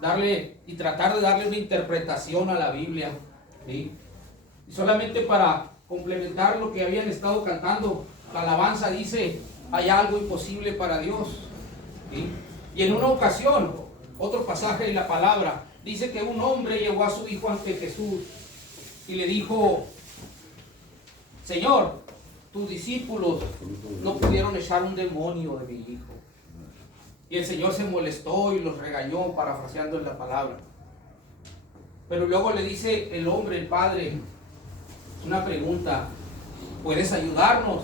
darle y tratar de darle una interpretación a la Biblia, ¿sí? Y solamente para complementar lo que habían estado cantando, la alabanza dice: hay algo imposible para Dios, ¿sí? Y en una ocasión, otro pasaje de la palabra dice que un hombre llevó a su hijo ante Jesús y le dijo: Señor, tus discípulos no pudieron echar un demonio de mi hijo. Y el Señor se molestó y los regañó, parafraseando en la palabra. Pero luego le dice el hombre, el padre, una pregunta: ¿puedes ayudarnos?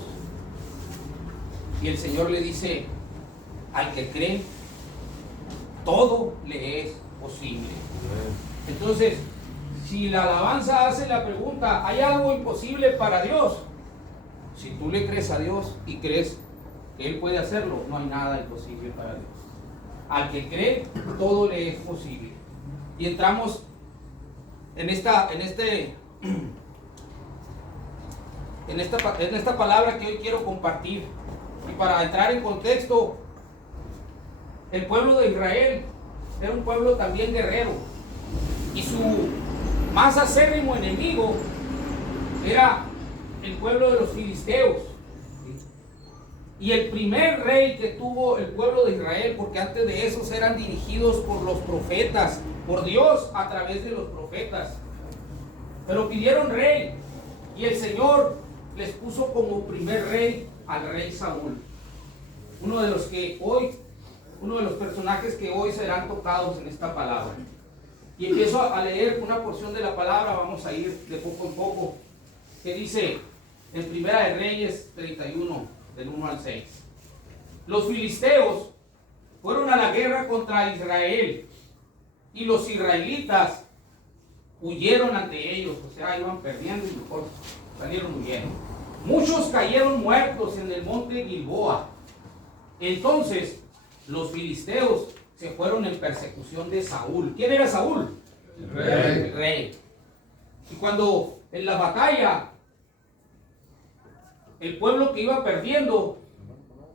Y el Señor le dice: al que cree, todo le es posible. Entonces, si la alabanza hace la pregunta, ¿hay algo imposible para Dios? Si tú le crees a Dios y crees que Él puede hacerlo, no hay nada imposible para Dios. Al que cree, todo le es posible. Y entramos en esta palabra que hoy quiero compartir. Y para entrar en contexto, el pueblo de Israel era un pueblo también guerrero. Y su más acérrimo enemigo era el pueblo de los filisteos. Y el primer rey que tuvo el pueblo de Israel, porque antes de esos eran dirigidos por los profetas, por Dios a través de los profetas, pero pidieron rey, y el Señor les puso como primer rey al rey Saúl, uno de los personajes que hoy serán tocados en esta palabra. Y empiezo a leer una porción de la palabra, vamos a ir de poco en poco, que dice en Primera de Reyes 31, del 1 al 6. Los filisteos fueron a la guerra contra Israel, y los israelitas huyeron ante ellos, o sea, iban perdiendo y mejor salieron huyendo. Muchos cayeron muertos en el monte Gilboa. Entonces los filisteos se fueron en persecución de Saúl. ¿Quién era Saúl? El rey. El rey. Y cuando en la batalla el pueblo que iba perdiendo,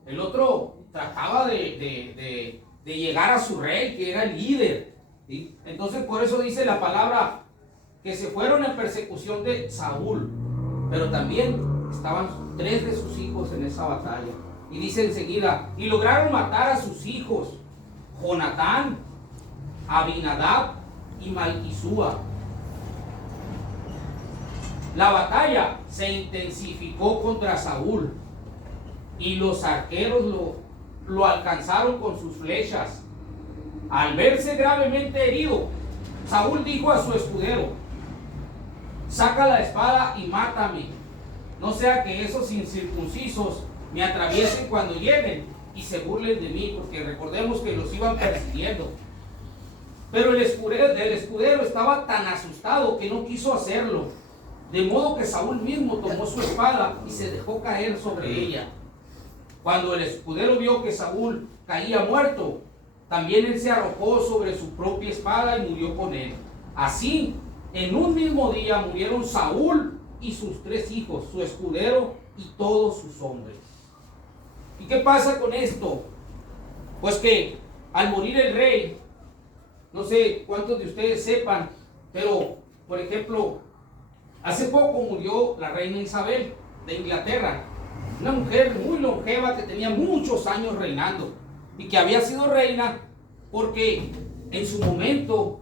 el otro trataba de llegar a su rey, que era el líder, ¿sí? Entonces por eso dice la palabra que se fueron en persecución de Saúl, pero también estaban 3 de sus hijos en esa batalla. Y dice enseguida: y lograron matar a sus hijos, Jonatán, Abinadab y Malquisúa. La batalla se intensificó contra Saúl, y los arqueros lo alcanzaron con sus flechas. Al verse gravemente herido, Saúl dijo a su escudero: saca la espada y mátame, no sea que esos incircuncisos me atraviesen cuando lleguen y se burlen de mí, porque recordemos que los iban persiguiendo. Pero el escudero estaba tan asustado que no quiso hacerlo. De modo que Saúl mismo tomó su espada y se dejó caer sobre ella. Cuando el escudero vio que Saúl caía muerto, también él se arrojó sobre su propia espada y murió con él. Así, en un mismo día murieron Saúl y sus 3 hijos, su escudero y todos sus hombres. ¿Y qué pasa con esto? Pues que al morir el rey, no sé cuántos de ustedes sepan, pero por ejemplo, hace poco murió la reina Isabel de Inglaterra, una mujer muy longeva que tenía muchos años reinando, y que había sido reina porque en su momento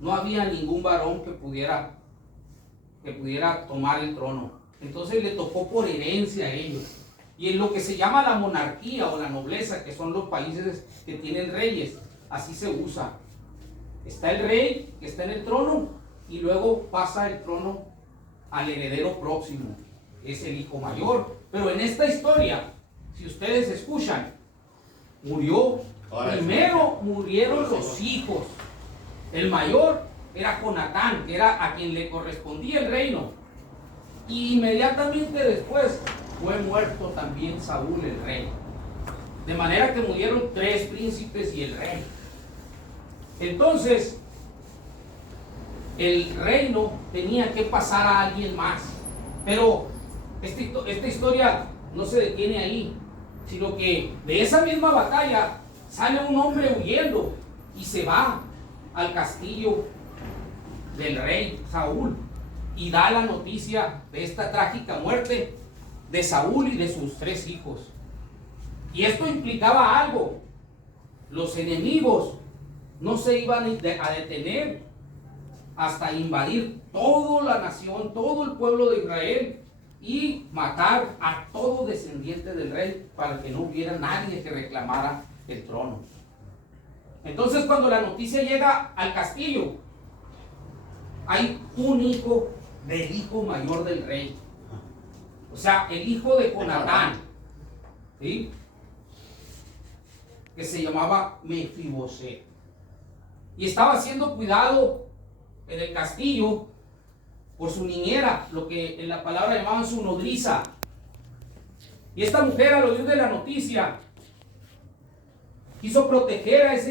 no había ningún varón que pudiera tomar el trono. Entonces le tocó por herencia a ellos. Y en lo que se llama la monarquía o la nobleza, que son los países que tienen reyes, así se usa. Está el rey que está en el trono, y luego pasa el trono al heredero próximo, es el hijo mayor. Pero en esta historia, si ustedes escuchan, primero murieron los hijos. El mayor era Jonatán, que era a quien le correspondía el reino, y inmediatamente después fue muerto también Saúl, el rey. De manera que murieron 3 príncipes y el rey. Entonces el reino tenía que pasar a alguien más. Pero esta historia no se detiene ahí, sino que de esa misma batalla sale un hombre huyendo, y se va al castillo del rey Saúl y da la noticia de esta trágica muerte de Saúl y de sus 3 hijos. Y esto implicaba algo: los enemigos no se iban a detener hasta invadir toda la nación, todo el pueblo de Israel, y matar a todo descendiente del rey para que no hubiera nadie que reclamara el trono. Entonces, cuando la noticia llega al castillo, hay un hijo del hijo mayor del rey, o sea, el hijo de Jonatán, ¿sí?, que se llamaba Mefiboset, y estaba siendo cuidado en el castillo por su niñera, lo que en la palabra llamaban su nodriza. Y esta mujer, al oír de la noticia, quiso proteger a ese